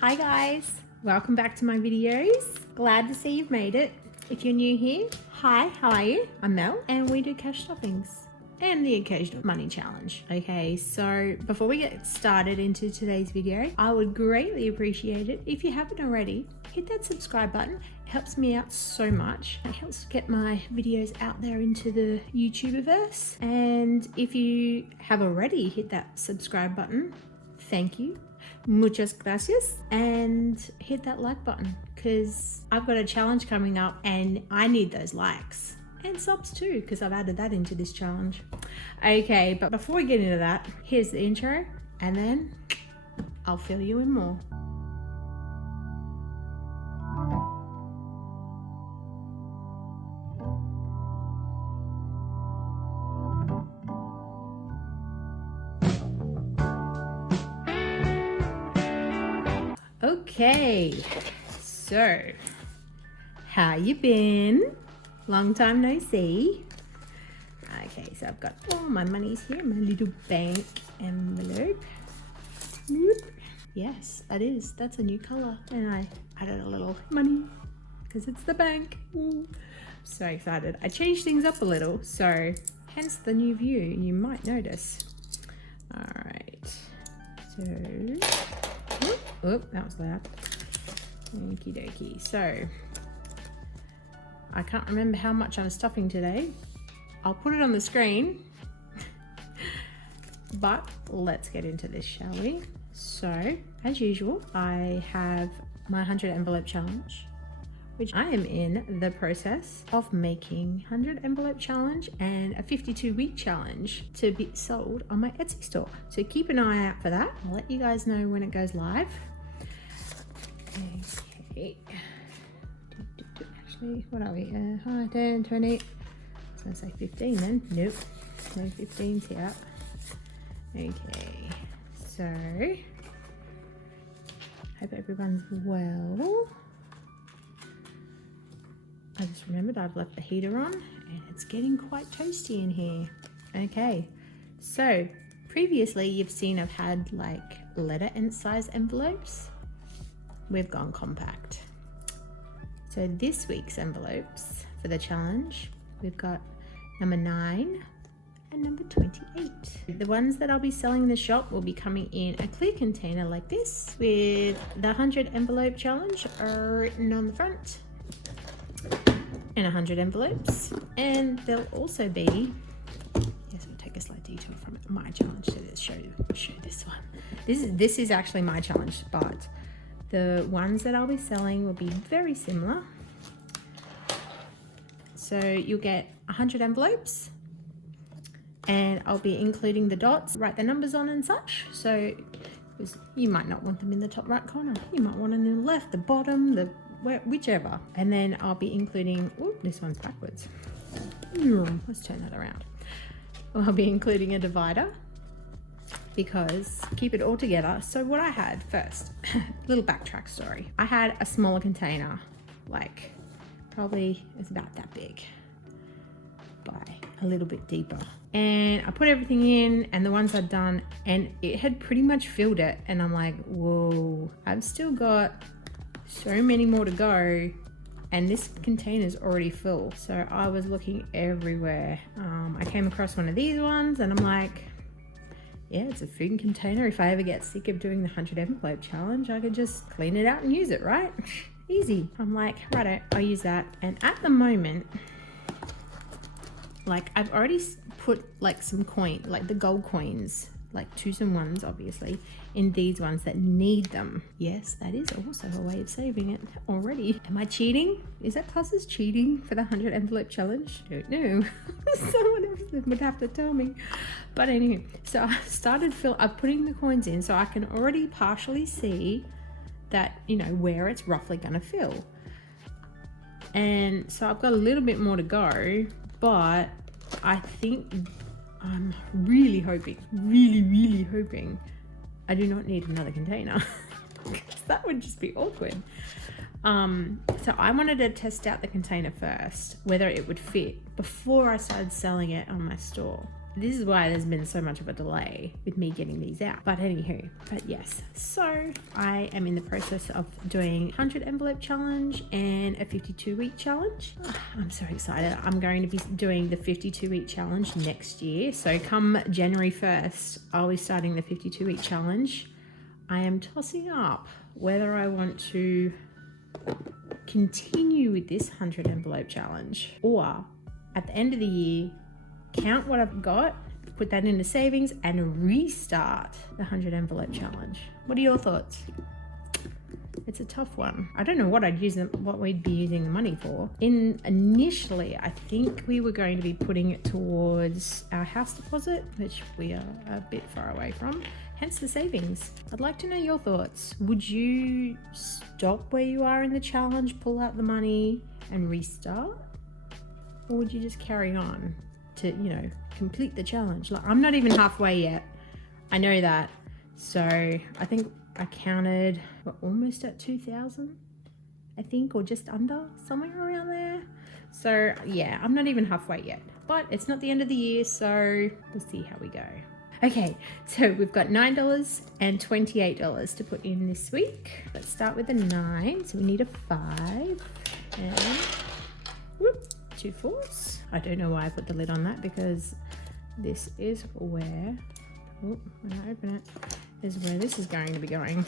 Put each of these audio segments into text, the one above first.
Hi guys, welcome back to my videos. Glad to see you've made it. If you're new here, hi, how are you? I'm Mel and we do cash toppings and the occasional money challenge. Okay, so before we get started into today's video, I would greatly appreciate it if you haven't already, hit that subscribe button. It helps me out so much. It helps get my videos out there into the YouTuberverse. And if you have already hit that subscribe button, thank you. Muchas gracias, and hit that like button because I've got a challenge coming up and I need those likes and subs too because I've added that into this challenge. Okay, but before we get into that, here's the intro and then I'll fill you in more. Okay, so how you been? Long time no see. Okay, so I've got all my monies here, my little bank envelope. Yes, that's a new color, and I added a little money because it's the bank. Ooh. So excited. I changed things up a little, so hence the new view you might notice. All right, so oh, that was loud. Okie dokie. So, I can't remember how much I'm stuffing today. I'll put it on the screen. But let's get into this, shall we? So, as usual, I have my 100 envelope challenge, which I am in the process of making 100 envelope challenge and a 52-week challenge to be sold on my Etsy store. So keep an eye out for that. I'll let you guys know when it goes live. Okay. Actually, what are we? 10, 20. I was going to say 15 then. Nope. No 15s here. Okay. So, hope everyone's well. I just remembered I've left the heater on and it's getting quite toasty in here. Okay, so previously you've seen I've had like letter and size envelopes. We've gone compact. So this week's envelopes for the challenge, we've got number 9 and number 28. The ones that I'll be selling in the shop will be coming in a clear container like this with the 100 envelope challenge written on the front. And 100 envelopes, and there'll also be, yes, we'll take a slight detour from it, my challenge to show this one. This is actually my challenge, but the ones that I'll be selling will be very similar. So you'll get 100 envelopes, and I'll be including the dots, write the numbers on and such. So you might not want them in the top right corner. You might want them in the left, the bottom, whichever. And then I'll be including, oh, this one's backwards. Let's turn that around. I'll be including a divider because keep it all together. So what I had first, little backtrack story. I had a smaller container, like probably it's about that big by a little bit deeper. And I put everything in and the ones I'd done and it had pretty much filled it. And I'm like, whoa, I've still got so many more to go and this container's already full. So I was looking everywhere. I came across one of these ones and I'm like, yeah, it's a food container. If I ever get sick of doing the 100 envelope challenge, I could just clean it out and use it, right? Easy. I'm like, righto, I'll use that. And at the moment, like I've already put like some like the gold coins, like 2s and 1s obviously, in these ones that need them. Yes, that is also a way of saving it already. Am I cheating? Is that classed as cheating for the 100 envelope challenge? Don't know. Someone else would have to tell me. But anyway, so I started putting the coins in so I can already partially see that, you know, where it's roughly gonna fill. And so I've got a little bit more to go, but I think I'm really hoping I do not need another container because that would just be awkward. So I wanted to test out the container first, whether it would fit before I started selling it on my store. This is why there's been so much of a delay with me getting these out. But anywho, but yes. So I am in the process of doing 100 envelope challenge and a 52-week challenge. I'm so excited. I'm going to be doing the 52-week challenge next year. So come January 1st, I'll be starting the 52-week challenge. I am tossing up whether I want to continue with this 100 envelope challenge, or at the end of the year, count what I've got, put that into savings, and restart the 100 envelope challenge. What are your thoughts? It's a tough one. I don't know what we'd be using the money for. Initially, I think we were going to be putting it towards our house deposit, which we are a bit far away from, hence the savings. I'd like to know your thoughts. Would you stop where you are in the challenge, pull out the money and restart? Or would you just carry on to, complete the challenge? Like, I'm not even halfway yet. I know that. So I think I counted, we're almost at 2,000, I think, or just under, somewhere around there. So yeah, I'm not even halfway yet, but it's not the end of the year, so we'll see how we go. Okay, so we've got $9 and $28 to put in this week. Let's start with a 9. So we need a 5 and whoop, 2 4s. I don't know why I put the lid on that, because this is where, when I open it, is where this is going to be going.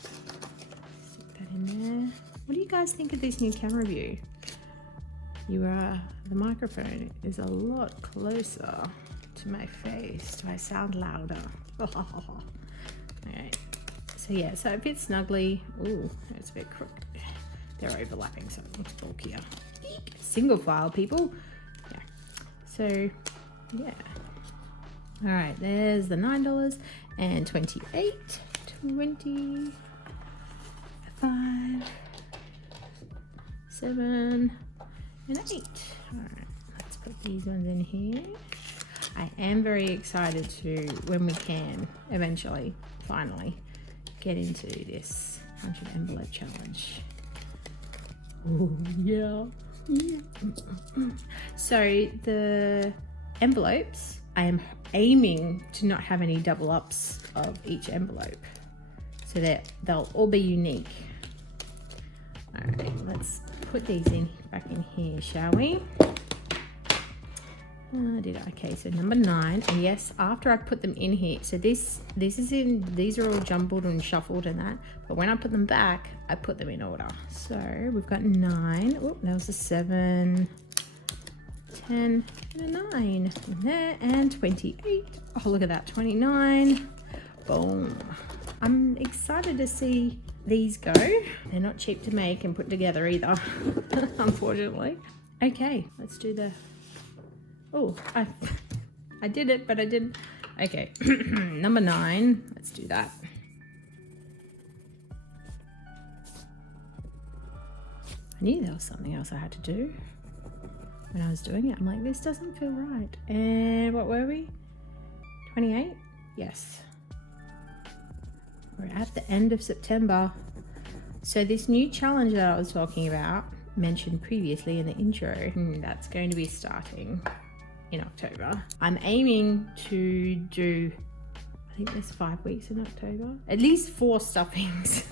Stick that in there. What do you guys think of this new camera view? The microphone is a lot closer to my face. Do I sound louder? Okay. So yeah, so it fits snugly. Ooh, it's a bit crooked. They're overlapping, so it looks bulkier. Single file, people. Yeah. So yeah. All right, there's the $9 and 28, 20, 5, 7, and 8. All right, let's put these ones in here. I am very excited to, when we can, eventually, finally, get into this 100 envelope challenge. Oh, yeah. So the envelopes, I am aiming to not have any double ups of each envelope, so that they'll all be unique. All right, let's put these back in here, shall we? Okay, so number 9, and yes, after I put them in here, so these are all jumbled and shuffled and that, but when I put them back, I put them in order. So we've got 9. Oh, that was a 7, 10, and a 9 in there, and 28. Oh, look at that, 29. Boom. I'm excited to see these go. They're not cheap to make and put together either, unfortunately. Okay, let's do the... Oh, I did it, but I didn't. Okay, number 9. Let's do that. I knew there was something else I had to do when I was doing it. I'm like, this doesn't feel right. And what were we? 28? Yes. We're at the end of September. So this new challenge that I was talking about, mentioned previously in the intro, that's going to be starting in October. I'm aiming to do, I think there's 5 weeks in October, at least 4 stuffings,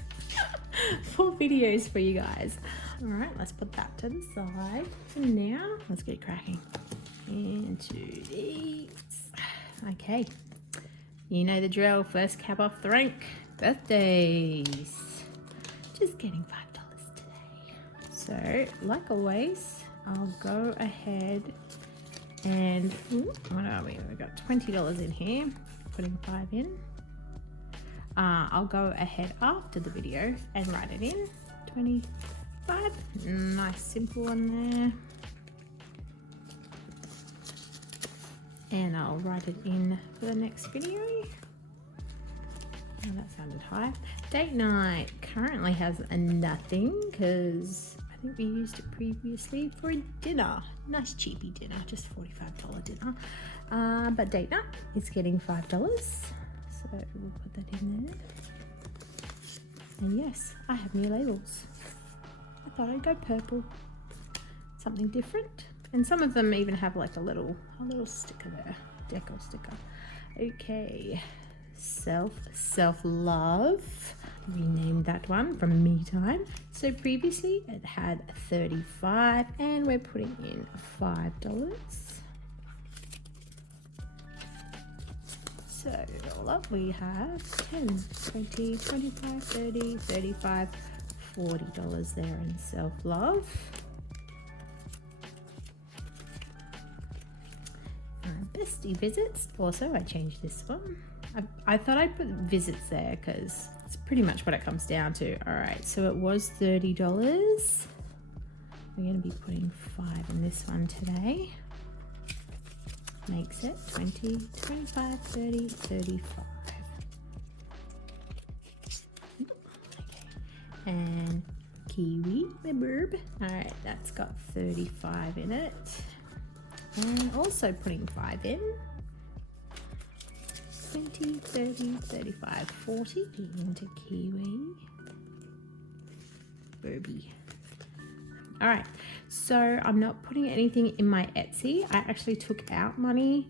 4 videos for you guys. All right, let's put that to the side for now. Let's get cracking into these. Okay, you know the drill. First cap off the rank. Birthdays. Just getting $5 today. So, like always, I'll go ahead and, what are we? We've got $20 in here, putting 5 in. I'll go ahead after the video and write it in. 25, nice simple one there. And I'll write it in for the next video. Oh, that sounded high. Date night currently has a nothing, because I think we used it previously for a dinner. Nice cheapy dinner, just $45 dinner. But date night is getting $5. So we'll put that in there. And yes, I have new labels. I thought I'd go purple. Something different. And some of them even have like a little sticker there, deco sticker. Okay, self-love. Renamed that one from Me Time. So previously it had 35 and we're putting in $5. So all up we have 10, 20, 25, 30, 35, $40 there in self-love. Bestie visits. Also, I changed this one. I thought I'd put visits there because it's pretty much what it comes down to. All right, so it was $30. We're going to be putting 5 in this one today. Makes it 20, 25, 30, 35. Okay. And kiwi, my burb. All right, that's got 35 in it. And also putting 5 in. 20, 30, 35, 40 into kiwi. Burby. All right, so I'm not putting anything in my Etsy. I actually took out money.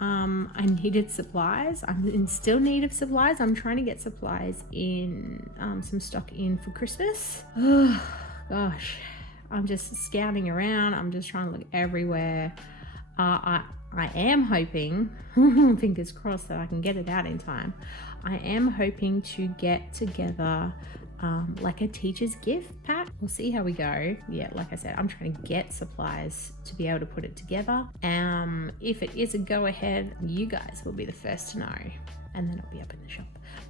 I needed supplies. I'm in still need of supplies. I'm trying to get supplies in, some stock in for Christmas. Oh, gosh. I'm just scouting around. I'm just trying to look everywhere. I am hoping, fingers crossed, that I can get it out in time. I am hoping to get together like a teacher's gift pack. We'll see how we go. Yeah, like I said, I'm trying to get supplies to be able to put it together. If it is a go ahead, you guys will be the first to know, and then it'll be up in the shop.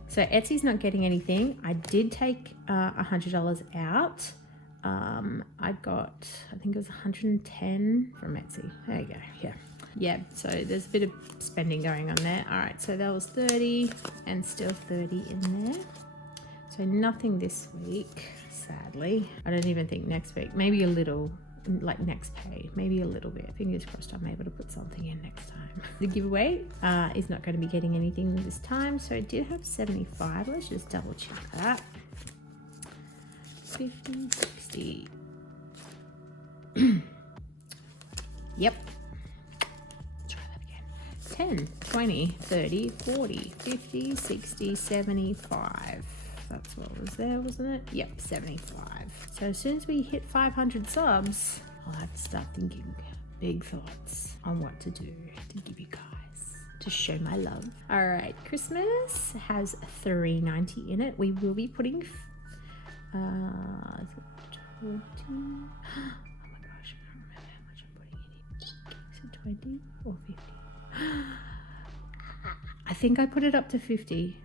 So Etsy's not getting anything. I did take $100 out. I got, I think it was 110 from Etsy. There you go. Yeah, so there's a bit of spending going on there. All right, so that was 30 and still 30 in there. So nothing this week, sadly. I don't even think next week. Maybe a little, like next pay, maybe a little bit. Fingers crossed I'm able to put something in next time. The giveaway is not going to be getting anything this time. So it did have 75. Let's just double check that. 50, 60. Yep. Try that again. 10, 20, 30, 40, 50, 60, 75. That's what was there, wasn't it? Yep, 75. So as soon as we hit 500 subs, I'll have to start thinking big thoughts on what to do to give you guys, to show my love. All right, Christmas has $3.90 in it. We will be putting 20. Oh my gosh, I can't remember how much I'm putting in here. Is it 20 or 50? I think I put it up to 50.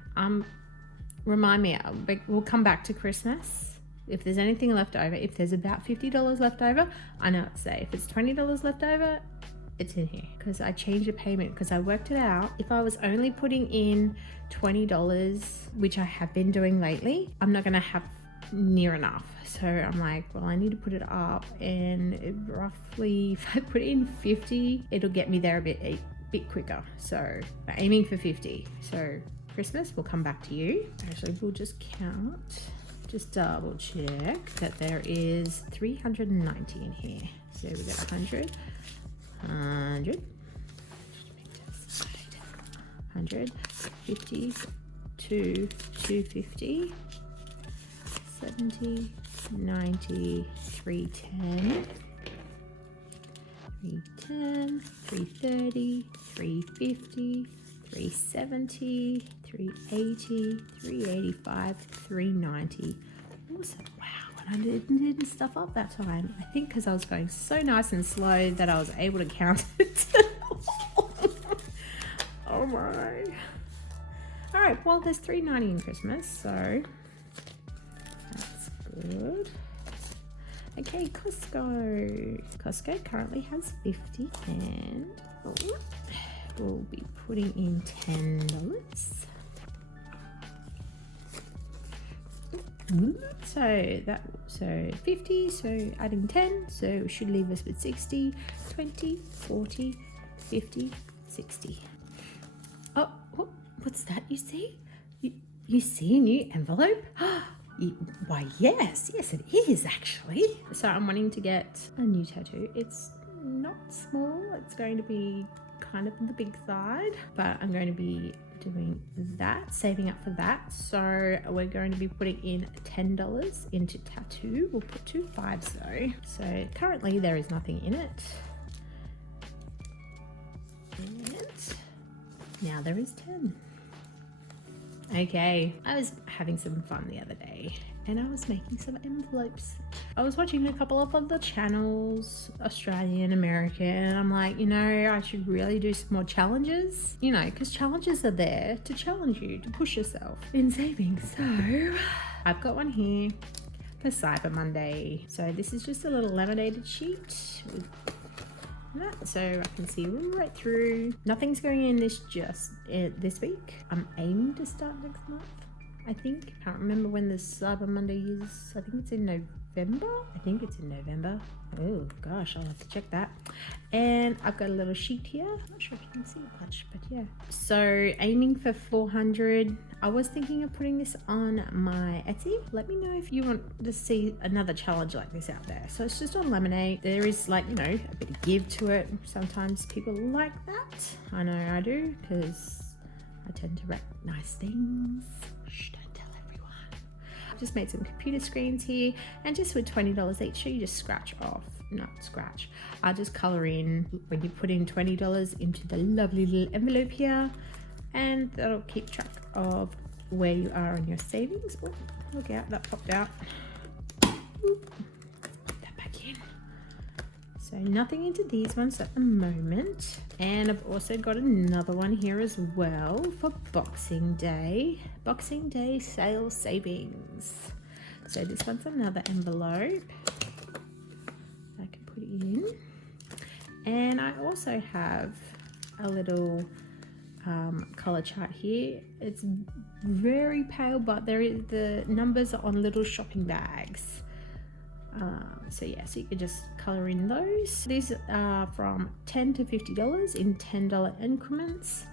Remind me, we'll come back to Christmas. If there's anything left over, if there's about $50 left over, I know it's safe. If it's $20 left over, it's in here, because I changed the payment because I worked it out. If I was only putting in $20, which I have been doing lately, I'm not going to have near enough. So I'm like, well, I need to put it up, and roughly if I put in 50, it'll get me there a bit quicker. So we're aiming for 50. So Christmas, we'll come back to you. Actually, we'll just count, just double check that there is 390 in here. So we got 100, 100, 100, 50, 250, 70, 90, 310, 310, 330, 350, 370, 380, 385, 390. Awesome. Wow, and I didn't stuff up that time. I think because I was going so nice and slow that I was able to count it. Oh my. All right, well, there's $3.90 in Christmas, so that's good. Okay, Costco. Costco currently has 50, and we'll be putting in $10. So 50, so adding 10, so it should leave us with 60, 20, 40, 50, 60. Oh, what's that you see? You see a new envelope? Why, yes, it is actually. So I'm wanting to get a new tattoo. It's not small. It's going to be kind of on the big side, but I'm going to be doing that, saving up for that. So we're going to be putting in $10 into tattoo. We'll put 2 5s though. So currently there is nothing in it. And now there is 10. Okay, I was having some fun the other day and I was making some envelopes. I was watching a couple of other channels, Australian, American, and I'm like, you know, I should really do some more challenges, you know, because challenges are there to challenge you, to push yourself in saving. So I've got one here for Cyber Monday. So this is just a little laminated sheet with that, so I can see right through. Nothing's going in this week. I'm aiming to start next month, I think. Can't remember when the Cyber Monday is. I think it's in November. Oh gosh, I'll have to check that. And I've got a little sheet here. I'm not sure if you can see it much, but yeah. So aiming for 400. I was thinking of putting this on my Etsy. Let me know if you want to see another challenge like this out there. So it's just on laminate. There is, like, you know, a bit of give to it. Sometimes people like that. I know I do, because I tend to write nice things. Shh, don't tell everyone. I've just made some computer screens here, and just with $20 each, so you just scratch off. Not scratch. I'll just color in when you put in $20 into the lovely little envelope here, and that'll keep track of where you are on your savings. Oh, look out, that popped out. Oop. Put that back in. So nothing into these ones at the moment. And I've also got another one here as well for Boxing Day. Boxing Day sale savings. So this one's another envelope I can put in. And I also have a little color chart here. It's very pale, but the numbers are on little shopping bags. So yeah, so you can just color in those. These are from $10 to $50 in $10 increments.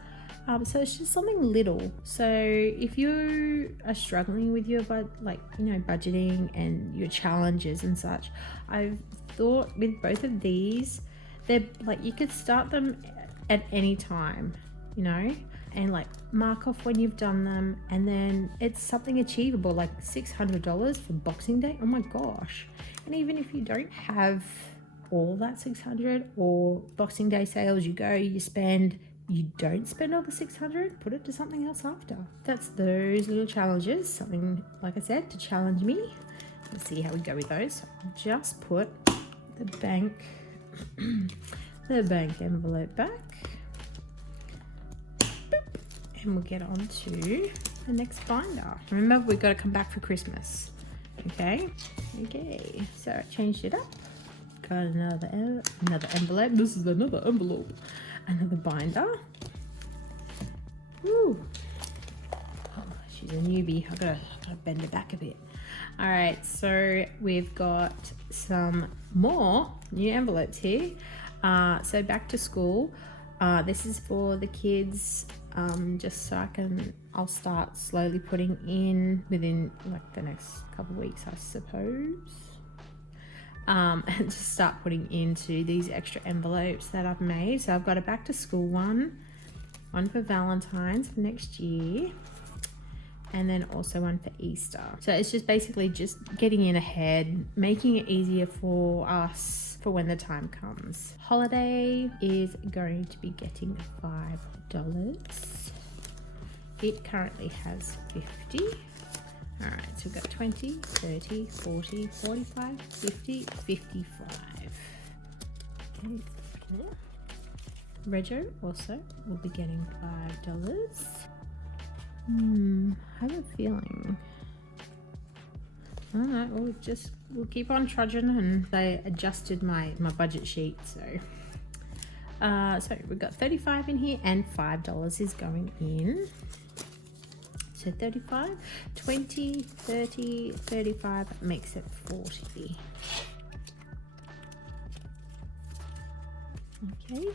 So it's just something little. So if you are struggling with your budgeting and your challenges and such, I've thought with both of these, they're like, you could start them at any time, you know, and like mark off when you've done them, and then it's something achievable, like $600 for Boxing Day. Oh my gosh. And even if you don't have all that 600, or Boxing Day sales, you go, you spend, you don't spend all the 600, put it to something else after. That's those little challenges, something, like I said, to challenge me. Let's see how we go with those. I'll just put the bank envelope back. And we'll get on to the next binder. Remember, we've got to come back for Christmas. Okay, so I changed it up. Got another envelope. This is another envelope. Another binder. Woo. Oh, she's a newbie. I've got to bend her back a bit. All right, so we've got some more new envelopes here. So back to school. This is for the kids, just so I'll start slowly putting in within like the next couple of weeks, I suppose. And just start putting into these extra envelopes that I've made. So I've got a back to school one for Valentine's for next year, and then also one for Easter. So it's just basically just getting in ahead, making it easier for us for when the time comes. Holiday is going to be getting $5. It currently has 50. All right, so we've got 20, 30, 40, 45, 50, 55. Okay. Rego also will be getting $5. I have a feeling. All right, we'll keep on trudging, and I adjusted my budget sheet, so we've got 35 in here, and $5 is going in. So 35, 20, 30, 35 makes it 40. Okay.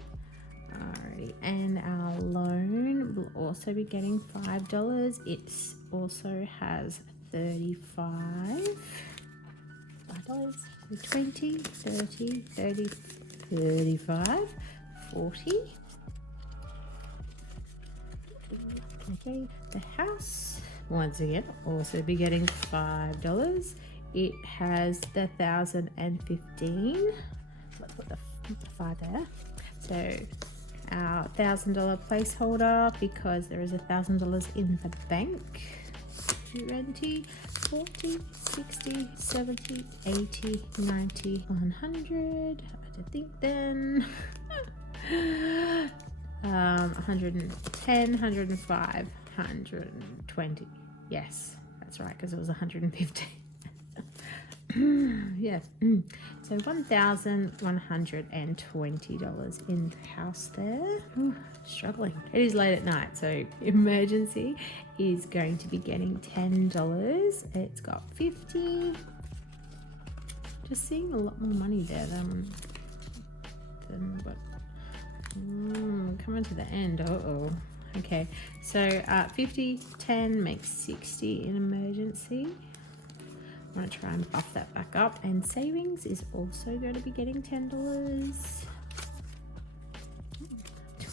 Alrighty, and our loan will also be getting $5. It also has 35. $5. So 20, 30, 30, 35, 40. Okay, the house, once again, also be getting $5. It has the 1,015. Let's put the 5 there. So our $1,000 placeholder, because there is $1,000 in the bank. 20, 40, 60, 70, 80, 90, 100. I don't think then. 110, 105, 120. Yes, that's right, because it was 150. Yeah. So $1,120 in the house there. Ooh, struggling. It is late at night, so emergency is going to be getting $10. It's got 50. Just seeing a lot more money there than what. Coming to the end. Okay, so 50, 10 makes 60 in emergency. I'm going to try and buff that back up, and savings is also going to be getting $10.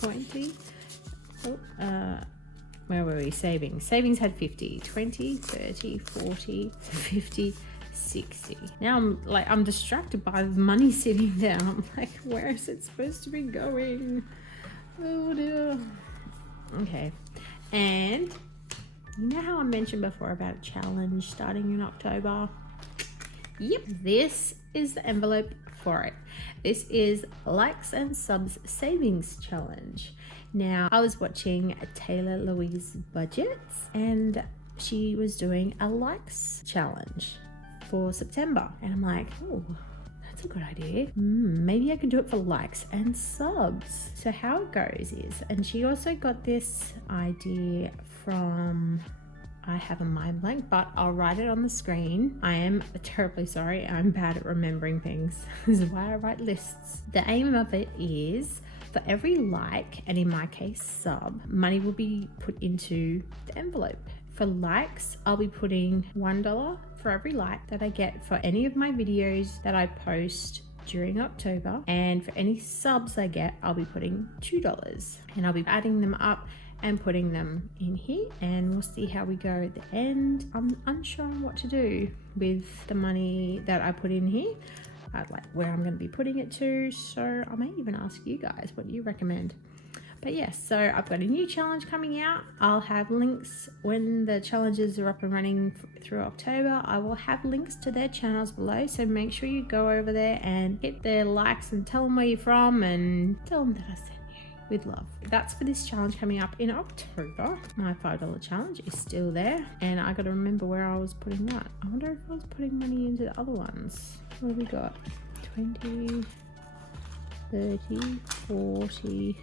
20. Where were we? Savings had 50, 20, 30, 40, 50, 60. Now I'm distracted by the money sitting there. I'm like, where is it supposed to be going? Oh dear. Okay, and you know how I mentioned before about a challenge starting in October? Yep, this is the envelope for it. This is likes and subs savings challenge. Now, I was watching Taylah Louise budgets, and she was doing a likes challenge for September, and I'm like, oh, that's a good idea. Maybe I could do it for likes and subs. So how it goes is, and she also got this idea from, I have a mind blank, but I'll write it on the screen. I am terribly sorry. I'm bad at remembering things. This is why I write lists. The aim of it is for every like, and in my case sub, money will be put into the envelope. For likes, I'll be putting $1 for every like that I get for any of my videos that I post during October. And for any subs I get, I'll be putting $2. And I'll be adding them up and putting them in here, and we'll see how we go at the end. I'm unsure on what to do with the money that I put in here, like where I'm going to be putting it to, so I may even ask you guys what you recommend. But yes, so I've got a new challenge coming out. I'll have links when the challenges are up and running through October. I will have links to their channels below, so make sure you go over there and hit their likes and tell them where you're from and tell them that I sent with love. That's for this challenge coming up in October. My $5 challenge is still there, and I got to remember where I was putting that. I wonder if I was putting money into the other ones. What have we got? 20, 30, 40,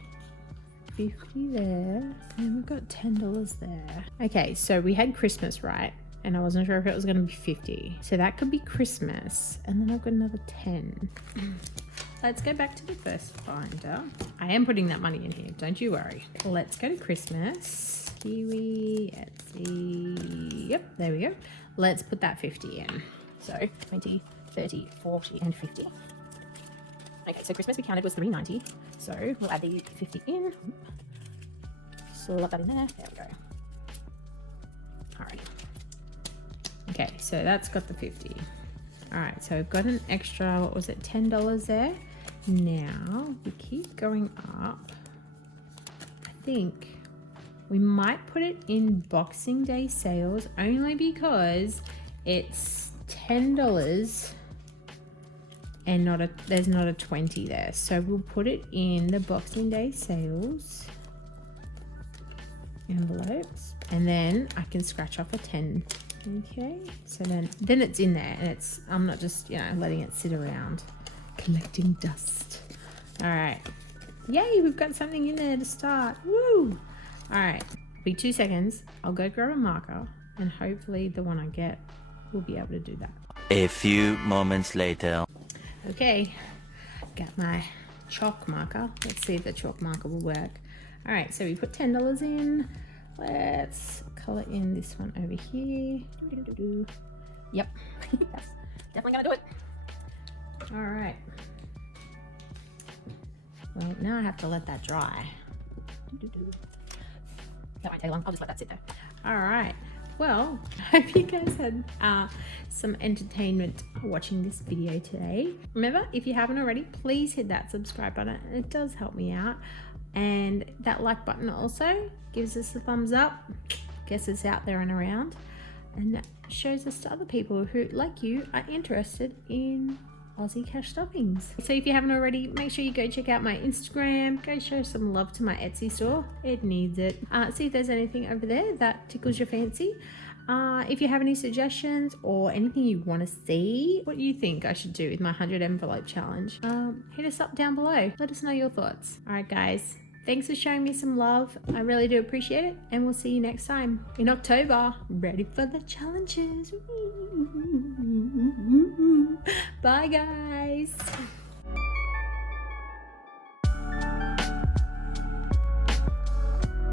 50 there, and we've got $10 there. Okay, so we had Christmas, right? And I wasn't sure if it was going to be 50. So that could be Christmas, and then I've got another 10. Let's go back to the first binder. I am putting that money in here, don't you worry. Let's go to Christmas. Kiwi, Etsy. Yep, there we go. Let's put that 50 in. So 20, 30, 40, and 50. Okay, so Christmas we counted was $3.90. So we'll add the 50 in. Slot that in there. There we go. Alright. Okay, so that's got the 50. Alright, so I've got an extra, what was it, $10 there. Now, we keep going up. I think we might put it in Boxing Day sales only because it's $10 and there's not a 20 there. So we'll put it in the Boxing Day sales envelopes, and then I can scratch off a 10. Okay, so then it's in there, and I'm not just, letting it sit around collecting dust. All right, yay, we've got something in there to start. Woo! All right, be 2 seconds. I'll go grab a marker, and hopefully the one I get will be able to do that. A few moments later. Okay, got my chalk marker. Let's see if the chalk marker will work. All right, so we put $10 in. Let's color in this one over here. Yep, yes, definitely gonna do it. All right, Well, now I have to let that dry. That won't take long. I'll just let that sit there. All right. Well, I hope you guys had some entertainment watching this video today. Remember, if you haven't already, please hit that subscribe button. It does help me out. And that like button also gives us a thumbs up, gets us out there and around, and shows us to other people who, like you, are interested in Aussie cash stockings. So if you haven't already, make sure you go check out my Instagram, go show some love to my Etsy store, it needs it. See if there's anything over there that tickles your fancy. If you have any suggestions or anything you want to see, what you think I should do with my 100 envelope challenge, hit us up down below. Let us know your thoughts. All right guys, thanks for showing me some love. I really do appreciate it, and we'll see you next time in October. Ready for the challenges. Bye guys.